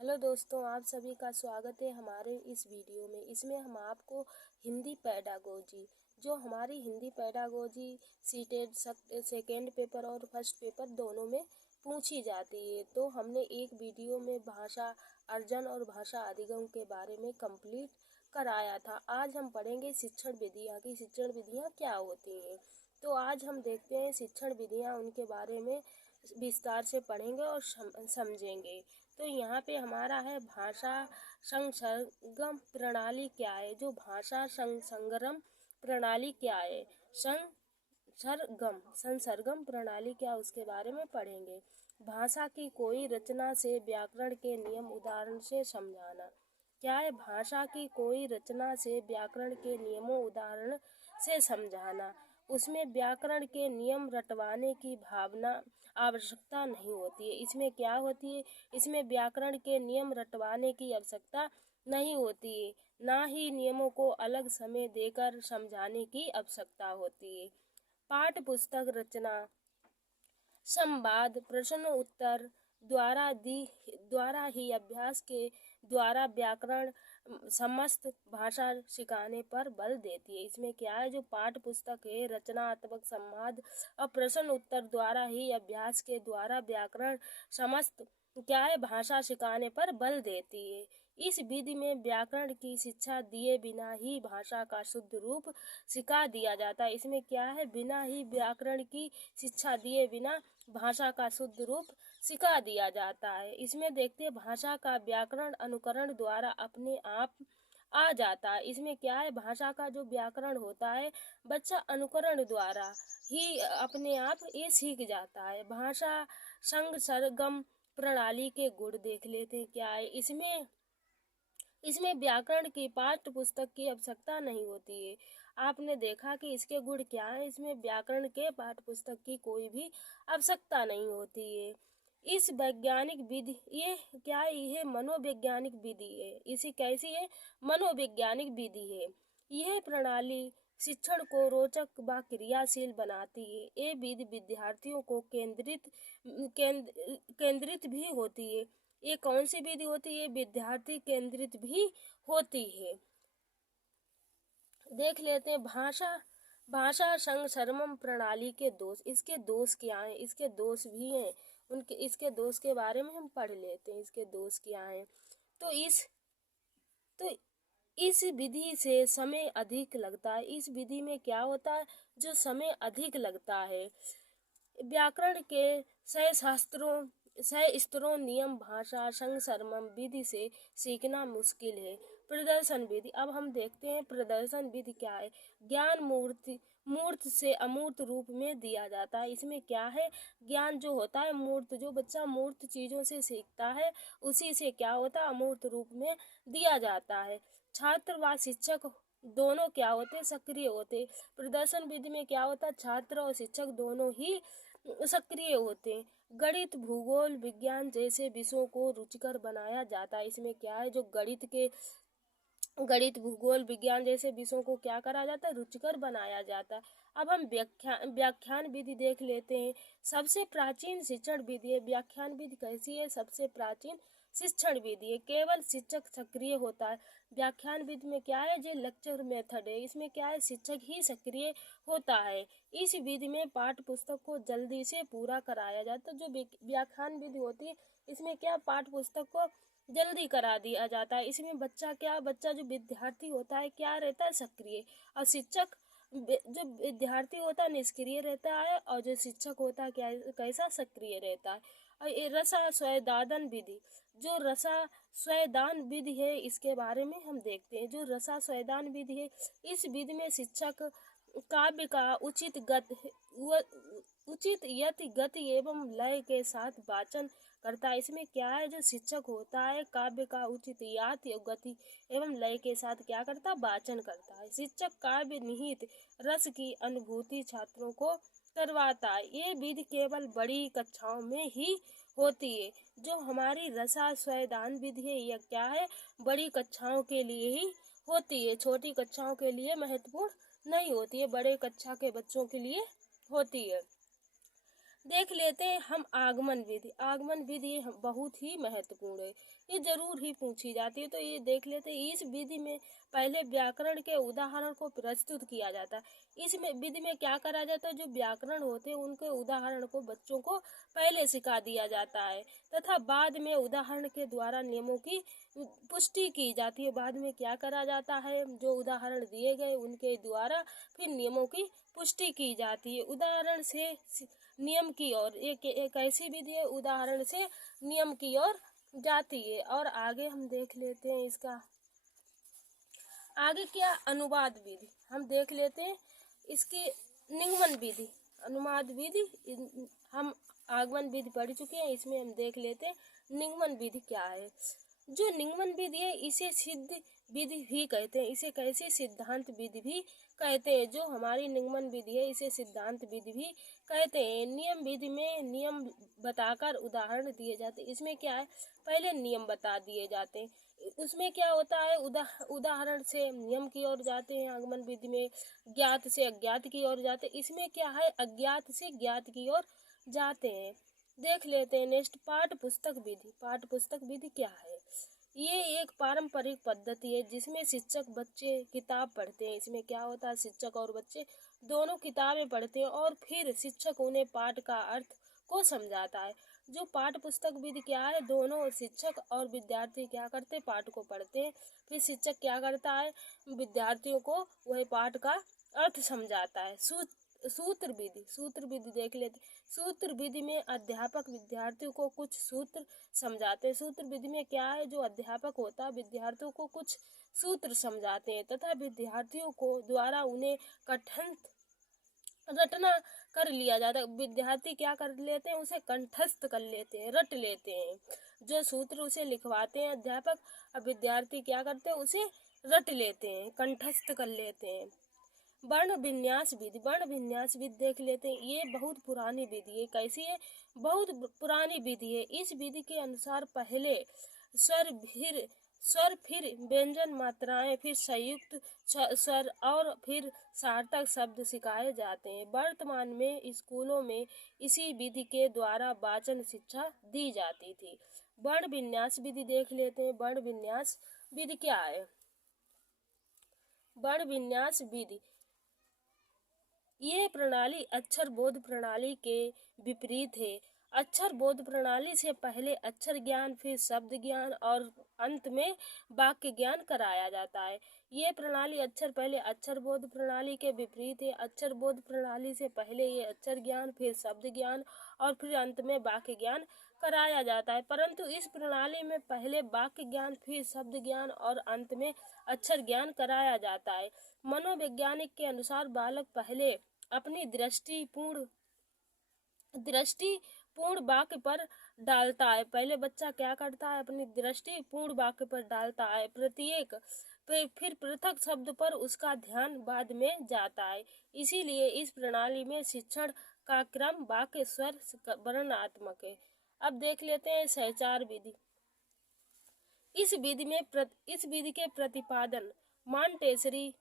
Hello दोस्तों, आप सभी का स्वागत है हमारे इस वीडियो में। इसमें हम आपको हिंदी पेडागोजी, जो हमारी Hindi pedagogy seated second paper और फर्स्ट पेपर दोनों में पूछी जाती है, तो हमने एक वीडियो में भाषा अर्जन और भाषा अधिगम के बारे में कंप्लीट कराया था। आज हम पढ़ेंगे शिक्षण विधियाँ की शिक्षण विधियाँ क्या होती हैं। तो आज हम देखते हैं शिक्षण विधियाँ, उनके बारे में विस्तार से पढ़ेंगे और समझेंगे। तो यहाँ पे हमारा है भाषा संसर्गम प्रणाली क्या है। जो भाषा संसर्गम प्रणाली क्या है, संसर्गम प्रणाली क्या, उसके बारे में पढ़ेंगे। भाषा की कोई रचना से व्याकरण के नियम उदाहरण से समझाना। क्या है? भाषा की कोई रचना से व्याकरण के नियमों उदाहरण से समझाना। उसमें व्याकरण के नियम रटवाने की भावना आवश्यकता नहीं होती है। इसमें क्या होती है? इसमें व्याकरण के नियम रटवाने की आवश्यकता नहीं होती है, ना ही नियमों को अलग समय देकर समझाने की आवश्यकता होती है। पाठ्य पुस्तक रचना, संवाद, प्रश्न उत्तर द्वारा ही अभ्यास के द्वारा व्याकरण समस्त भाषा सिखाने पर बल देती है। इसमें क्या है? जो पाठ्य पुस्तक है, रचनात्मक, संवाद और प्रश्न उत्तर द्वारा ही अभ्यास के द्वारा व्याकरण समस्त क्या है, भाषा सिखाने पर बल देती है। इस विधि में व्याकरण की शिक्षा दिए बिना ही भाषा का शुद्ध रूप सिखा दिया जाता है। इसमें क्या है? बिना ही व्याकरण की शिक्षा दिए बिना भाषा का शुद्ध रूप सिखा दिया जाता है। इसमें देखते हैं भाषा का व्याकरण अनुकरण द्वारा अपने आप आ जाता है। इसमें क्या है? भाषा का जो व्याकरण होता है, बच्चा अनुकरण द्वारा ही अपने आप ये सीख जाता है। भाषा संग सरगम प्रणाली के गुण देख लेते हैं। क्या है? इसमें व्याकरण की पाठ्य पुस्तक की आवश्यकता नहीं होती है। आपने देखा कि इसके गुण क्या है। इसमें व्याकरण के पाठ्य पुस्तक की कोई भी आवश्यकता नहीं होती है। इस वैज्ञानिक विधि, ये क्या है? यह मनोवैज्ञानिक विधि है। इसी कैसी है? मनोवैज्ञानिक विधि है। यह प्रणाली शिक्षण को रोचक व क्रियाशील बनाती है। ये विधि विद्यार्थियों को केंद्रित भी होती है। ये कौन सी विधि होती है? विद्यार्थी केंद्रित भी होती है। देख लेते हैं भाषा संसर्गम प्रणाली के दोष। इसके दोष क्या हैं? इसके दोष भी हैं, इसके दोष के बारे में हम पढ़ लेते हैं। इसके दोष क्या हैं? तो इस विधि से समय अधिक लगता है। इस विधि में क्या होता है? जो समय अधिक लगता है। व्याकरण के स्तरों नियम भाषा संसर्गम विधि से सीखना मुश्किल है। प्रदर्शन विधि, अब हम देखते हैं प्रदर्शन विधि क्या है। ज्ञान मूर्त से अमूर्त रूप में दिया जाता है। इसमें क्या है? ज्ञान जो होता है मूर्त, जो बच्चा मूर्त चीज़ों से सीखता है, उसी से क्या होता है? अमूर्त रूप में दिया जाता है। छात्र व शिक्षक दोनों क्या होते? सक्रिय होते। प्रदर्शन विधि में क्या होता है? छात्र और शिक्षक दोनों ही सक्रिय होते हैं। गणित, भूगोल, विज्ञान जैसे विषयों को रुचिकर बनाया जाता है। इसमें क्या है? जो गणित, भूगोल, विज्ञान जैसे विषयों को क्या करा जाता है? रुचिकर बनाया जाता है। अब हम व्याख्यान विधि देख लेते हैं। सबसे प्राचीन शिक्षण विधि है व्याख्यान विधि। कैसी है? सबसे प्राचीन शिक्षण विधि है। केवल शिक्षक सक्रिय होता है। व्याख्यान विधि में क्या है? जो लेक्चर मेथड है, इसमें क्या है? शिक्षक ही सक्रिय होता है। इस विधि में पाठ्य पुस्तक को जल्दी से पूरा कराया जाता है। जो व्याख्यान विधि होती है, इसमें क्या? पाठ्य पुस्तक को जल्दी करा दिया जाता है। इसमें बच्चा जो विद्यार्थी होता है क्या रहता है? सक्रिय। और शिक्षक जो विद्यार्थी होता है निष्क्रिय रहता है, और जो शिक्षक होता है क्या कैसा? सक्रिय रहता है। और ये रसा स्वयदान विधि, जो रसा स्वयदान विधि है, इसके बारे में हम देखते हैं। जो रसा स्वयदान विधि है, इस विधि में शिक्षक काव्य का उचित यति गति एवं लय के साथ वाचन करता है। इसमें क्या है? जो शिक्षक होता है काव्य का उचित यति गति एवं लय के साथ क्या करता है? वाचन करता है। शिक्षक काव्य निहित रस की अनुभूति छात्रों को करवाता है। ये विधि केवल बड़ी कक्षाओं में ही होती है। जो हमारी रसा स्वयदान विधि है, यह क्या है? बड़ी कक्षाओं के लिए ही होती है। छोटी कक्षाओं के लिए महत्वपूर्ण नहीं होती है, बड़े कक्षा के बच्चों के लिए होती है। देख लेते हैं हम आगमन विधि। आगमन विधि ये बहुत ही महत्वपूर्ण है, ये जरूर ही पूछी जाती है। तो ये देख लेते हैं, इस विधि में पहले व्याकरण के उदाहरण को प्रस्तुत किया जाता है। इस विधि में क्या करा जाता है, जो व्याकरण होते हैं उनके उदाहरण को बच्चों को पहले सिखा दिया जाता है तथा बाद में उदाहरण के द्वारा नियमों की पुष्टि की जाती है। बाद में क्या करा जाता है, जो उदाहरण दिए गए उनके द्वारा फिर नियमों की पुष्टि की जाती है। उदाहरण से नियम की ओर, एक ऐसी विधि है उदाहरण से नियम की ओर जाती है। और आगे हम देख लेते हैं इसका आगे क्या, अनुवाद विधि हम देख लेते हैं। इसकी निगमन विधि, अनुवाद विधि हम आगमन विधि पढ़ चुके हैं, इसमें हम देख लेते हैं निगमन विधि क्या है। जो निगमन विधि है इसे सिद्ध विधि भी कहते हैं, इसे कैसे सिद्धांत विधि भी कहते हैं। जो हमारी निगमन विधि है इसे सिद्धांत विधि भी कहते हैं। नियम विधि में नियम बताकर उदाहरण दिए जाते हैं। इसमें क्या है, पहले नियम बता दिए जाते हैं, उसमें क्या होता है, उदाहरण से नियम की ओर जाते हैं। आगमन विधि में ज्ञात से अज्ञात की ओर जाते हैं, इसमें क्या है, अज्ञात से ज्ञात की ओर जाते हैं। देख लेते हैं नेक्स्ट, पाठ्य पुस्तक विधि। पाठ्य पुस्तक विधि क्या है, ये एक पारंपरिक पद्धति है जिसमें शिक्षक बच्चे किताब पढ़ते हैं। इसमें क्या होता है, शिक्षक और बच्चे दोनों किताबें पढ़ते हैं और फिर शिक्षक उन्हें पाठ का अर्थ को समझाता है। जो पाठ्य पुस्तक विधि क्या है, दोनों शिक्षक और विद्यार्थी क्या करते हैं, पाठ को पढ़ते हैं, फिर शिक्षक क्या करता है, विद्यार्थियों को वह पाठ का अर्थ समझाता है। सूत्र विधि, सूत्र विधि देख लेते। सूत्र विधि में अध्यापक विद्यार्थियों को कुछ सूत्र समझाते हैं। सूत्र विधि में क्या है, जो अध्यापक होता है विद्यार्थियों को कुछ सूत्र समझाते हैं तथा विद्यार्थियों को द्वारा उन्हें कठिन रटना कर लिया जाता है। विद्यार्थी क्या कर लेते हैं, उसे कंठस्थ कर लेते हैं, रट लेते हैं। जो सूत्र उसे लिखवाते हैं अध्यापक, अब विद्यार्थी क्या करते हैं, उसे रट लेते हैं, कंठस्थ कर लेते हैं। वर्ण विन्यास विधि, वर्ण विन्यास विधि देख लेते हैं। ये बहुत पुरानी विधि है। कैसी है, बहुत पुरानी विधि है। इस विधि के अनुसार पहले स्वर फिर व्यंजन मात्राएं, फिर संयुक्त स्वर और फिर सार्थक शब्द सिखाए जाते हैं। वर्तमान में स्कूलों में इसी विधि के द्वारा वाचन शिक्षा दी जाती थी। वर्ण विन्यास विधि देख लेते हैं। वर्ण विन्यास विधि क्या है, वर्ण विन्यास विधि ये प्रणाली अक्षर बोध प्रणाली के विपरीत है। अक्षर बोध प्रणाली से पहले अक्षर ज्ञान, फिर शब्द ज्ञान और अंत में वाक्य ज्ञान कराया जाता है। ये प्रणाली पहले अक्षर बोध प्रणाली के विपरीत है। अक्षर बोध प्रणाली से पहले ये अक्षर ज्ञान, फिर शब्द ज्ञान और फिर अंत में वाक्य ज्ञान कराया जाता है। परंतु इस प्रणाली में पहले वाक्य ज्ञान, फिर शब्द ज्ञान और अंत में अक्षर ज्ञान कराया जाता है। मनोवैज्ञानिक के अनुसार बालक पहले अपनी दृष्टि पूर्ण वाक्य पर डालता है। पहले बच्चा क्या करता है, अपनी दृष्टि पूर्ण वाक्य पर डालता है, फिर पृथक शब्द पर उसका ध्यान बाद में जाता है। इसीलिए इस प्रणाली में शिक्षण का क्रम वाक्य स्वर वर्णनात्मक है। अब देख लेते हैं सहचार विधि। इस विधि के प्रतिपादन मॉन्टेसरी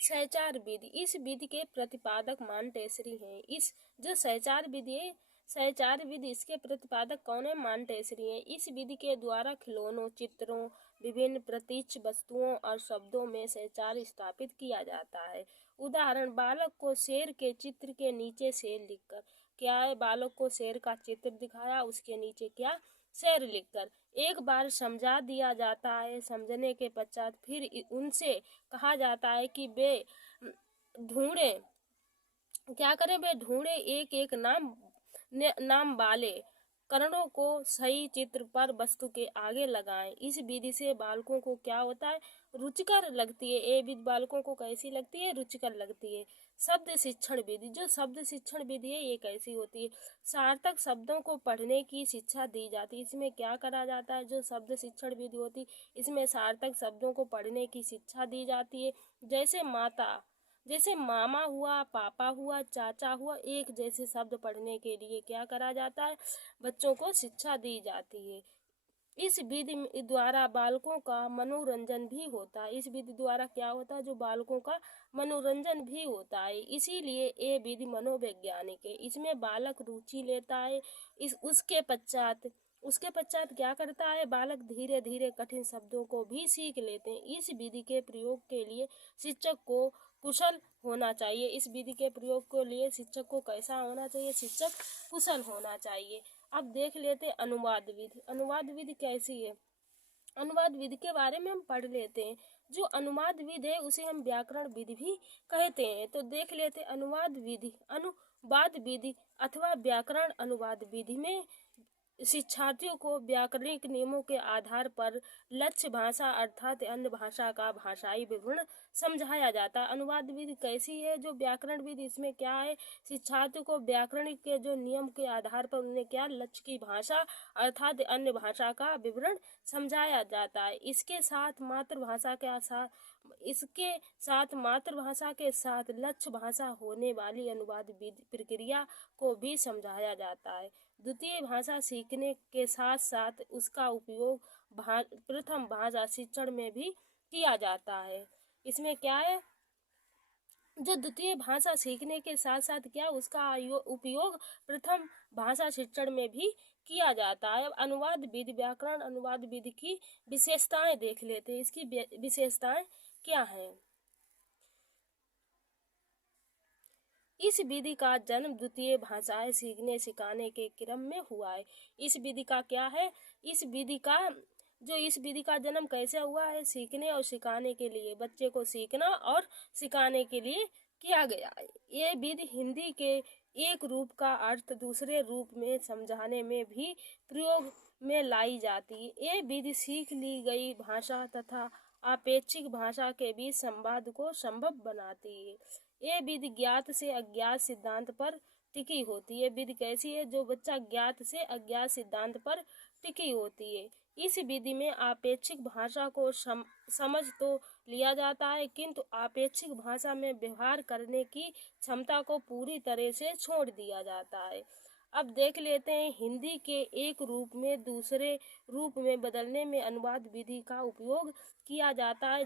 सहचार विधि, इस विधि के प्रतिपादक मॉन्टेसरी हैं। इस जो सहचार विधि है, सहचार विधि इसके प्रतिपादक कौन है, मॉन्टेसरी हैं। इस विधि के द्वारा खिलौनों, चित्रों, विभिन्न प्रतीच्य वस्तुओं और शब्दों में सहचार स्थापित किया जाता है। उदाहरण, बालक को शेर के चित्र के नीचे शेर लिखकर, क्या है, बालक को शेर का चित्र दिखाया, उसके नीचे क्या, शेर लिखकर एक बार समझा दिया जाता है। समझने के पश्चात फिर उनसे कहा जाता है कि वे ढूंढे, क्या करें, वे ढूंढे एक एक नाम वाले करणों को सही चित्र पर वस्तु के आगे लगाएं। इस विधि से बालकों को क्या होता है, रुचिकर लगती है। ये विधि बालकों को कैसी लगती है, रुचिकर लगती है। शब्द शिक्षण विधि, जो शब्द शिक्षण विधि है ये कैसी होती है, सार्थक शब्दों को पढ़ने की शिक्षा दी जाती है। इसमें क्या करा जाता है, जो शब्द शिक्षण विधि होती है इसमें सार्थक शब्दों को पढ़ने की शिक्षा दी जाती है। जैसे मामा हुआ, पापा हुआ, चाचा हुआ, एक जैसे शब्द पढ़ने के लिए क्या करा जाता है, बच्चों को शिक्षा दी जाती है। इस विधि द्वारा बालकों का मनोरंजन भी होता है। इस विधि द्वारा क्या होता है, जो बालकों का मनोरंजन भी होता है, इसीलिए ये विधि मनोवैज्ञानिक है। इसमें बालक रुचि लेता है। उसके पश्चात क्या करता है, बालक धीरे धीरे कठिन शब्दों को भी सीख लेते हैं। इस विधि के प्रयोग के लिए शिक्षक को कुशल होना चाहिए। इस विधि के प्रयोग के लिए शिक्षक को कैसा होना चाहिए, शिक्षक कुशल होना चाहिए। अब देख लेते अनुवाद विधि। अनुवाद विधि कैसी है, अनुवाद विधि के बारे में हम पढ़ लेते हैं। जो अनुवाद विधि है उसे हम व्याकरण विधि भी कहते हैं। तो देख लेते अनुवाद विधि। अनुवाद विधि अथवा व्याकरण अनुवाद विधि में शिक्षार्थियों को व्याकरणिक नियमों के आधार पर लक्ष्य भाषा अर्थात अन्य भाषा का भाषाई विवरण समझाया जाता है। अनुवाद विधि कैसी है, जो व्याकरण विधि, इसमें क्या है, शिक्षार्थियों को व्याकरणिक के जो नियम के आधार पर उन्हें क्या लक्ष्य की भाषा अर्थात अन्य भाषा का विवरण समझाया जाता है। इसके साथ मातृभाषा के साथ लक्ष्य भाषा होने वाली अनुवाद प्रक्रिया को भी समझाया जाता है। द्वितीय भाषा सीखने के साथ साथ उसका उपयोग प्रथम भाषा शिक्षण में भी किया जाता है। इसमें क्या है, जो द्वितीय भाषा सीखने के साथ साथ क्या उसका उपयोग प्रथम भाषा शिक्षण में भी किया जाता है। अनुवाद विधि, व्याकरण अनुवाद विधि की विशेषताएं देख लेते हैं। इसकी विशेषताएं क्या हैं। इस विधि का जन्म द्वितीय भाषाएं सीखने सिखाने के क्रम में हुआ है। इस विधि का क्या है, इस विधि का जन्म कैसे हुआ है, सीखने और सिखाने के लिए, बच्चे को सीखना और सिखाने के लिए किया गया है। ये विधि हिंदी के एक रूप का अर्थ दूसरे रूप में समझाने में भी प्रयोग में लाई जाती है। ये विधि सीख ली गई भाषा तथा अपेक्षिक भाषा के बीच संवाद को संभव बनाती है। ये विधि ज्ञात से अज्ञात सिद्धांत पर टिकी होती है। विधि कैसी है, जो बच्चा ज्ञात से अज्ञात सिद्धांत पर टिकी होती है। इस विधि में आपेक्षिक भाषा को समझ तो लिया जाता है, किंतु आपेक्षिक भाषा में व्यवहार करने की क्षमता को पूरी तरह से छोड़ दिया जाता है। अब देख लेते हैं हिंदी के एक रूप में दूसरे रूप में बदलने में अनुवाद विधि का उपयोग किया जाता है।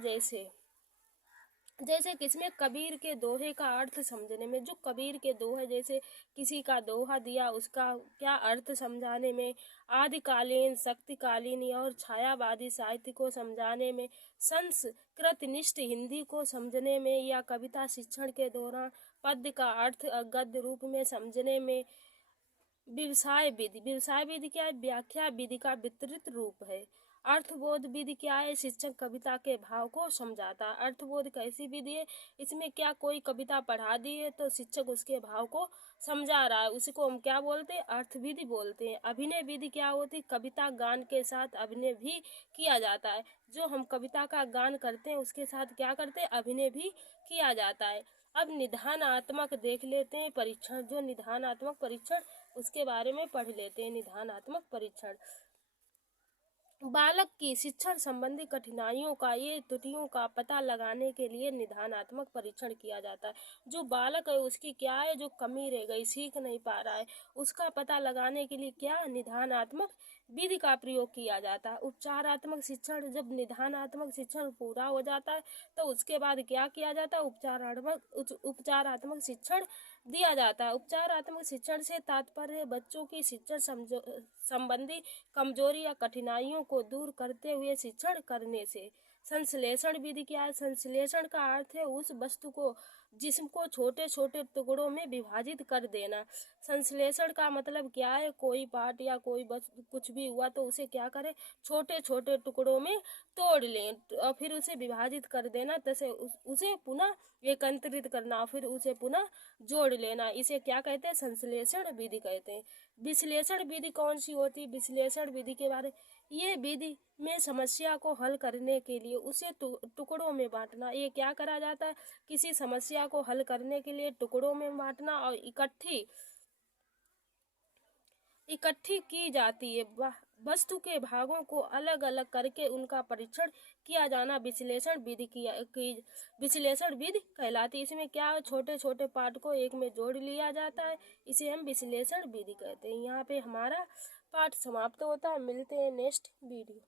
जैसे किसमें, कबीर के दोहे का अर्थ समझने में। जो कबीर के दोहे, जैसे किसी का दोहा दिया उसका क्या अर्थ समझाने में, आदिकालीन शक्तिकालीन और छायावादी साहित्य को समझाने में, संस्कृतनिष्ठ हिंदी को समझने में, या कविता शिक्षण के दौरान पद्य का अर्थ गद्य रूप में समझने में। व्यवसाय विधि क्या है, व्याख्या विधि का विस्तृत रूप है। अर्थबोध विधि क्या है, शिक्षक कविता के भाव को समझाता है। अर्थबोध कैसी विधि है, इसमें क्या कोई कविता पढ़ा दी है तो शिक्षक उसके भाव को समझा रहा है, उसको हम क्या बोलते हैं, अर्थ विधि बोलते हैं। अभिनय विधि क्या होती है, कविता गान के साथ अभिनय भी किया जाता है। जो हम कविता का गान करते हैं उसके साथ क्या करते हैं, अभिनय भी किया जाता है। अब निधानात्मक देख लेते हैं परीक्षण। जो निधानात्मक परीक्षण, उसके बारे में पढ़ लेते हैं। निधानात्मक परीक्षण बालक की शिक्षण संबंधी कठिनाइयों का, ये त्रुटियों का पता लगाने के लिए निदानात्मक परीक्षण किया जाता है। जो बालक है उसकी क्या है, जो कमी रह गई, सीख नहीं पा रहा है, उसका पता लगाने के लिए क्या निदानात्मक विधि का प्रयोग किया जाता है। उपचारात्मक शिक्षण, जब निदानात्मक शिक्षण पूरा हो जाता है तो उसके बाद क्या किया जाता है, उपचारात्मक शिक्षण दिया जाता है। उपचारात्मक शिक्षण से तात्पर्य बच्चों की शिक्षण संबंधी कमजोरी या कठिनाइयों को दूर करते हुए शिक्षण करने से। संश्लेषण विधि क्या है, संश्लेषण का अर्थ है उस वस्तु को जिसको छोटे छोटे टुकड़ों में विभाजित कर देना। संश्लेषण का मतलब क्या है, कोई पार्ट या कोई कुछ भी हुआ तो उसे क्या करें, छोटे छोटे टुकड़ों में तोड़ लें और फिर उसे विभाजित कर देना, तसे उसे पुनः एकत्रित करना, फिर उसे पुनः जोड़ लेना, इसे क्या कहते हैं, संश्लेषण विधि कहते हैं। विश्लेषण विधि कौन सी होती है, विश्लेषण विधि के बारे, ये विधि में समस्या को हल करने के लिए उसे टुकड़ों में बांटना। ये क्या करा जाता है, किसी समस्या को हल करने के लिए टुकड़ों में बांटना और इकट्ठी की जाती है। वस्तु के भागों को अलग अलग करके उनका परीक्षण किया जाना विश्लेषण विधि कहलाती है। इसमें क्या, छोटे छोटे पार्ट को एक में जोड़ लिया जाता है, इसे हम विश्लेषण विधि कहते हैं। यहाँ पे हमारा पाठ समाप्त होता है। मिलते हैं नेक्स्ट वीडियो।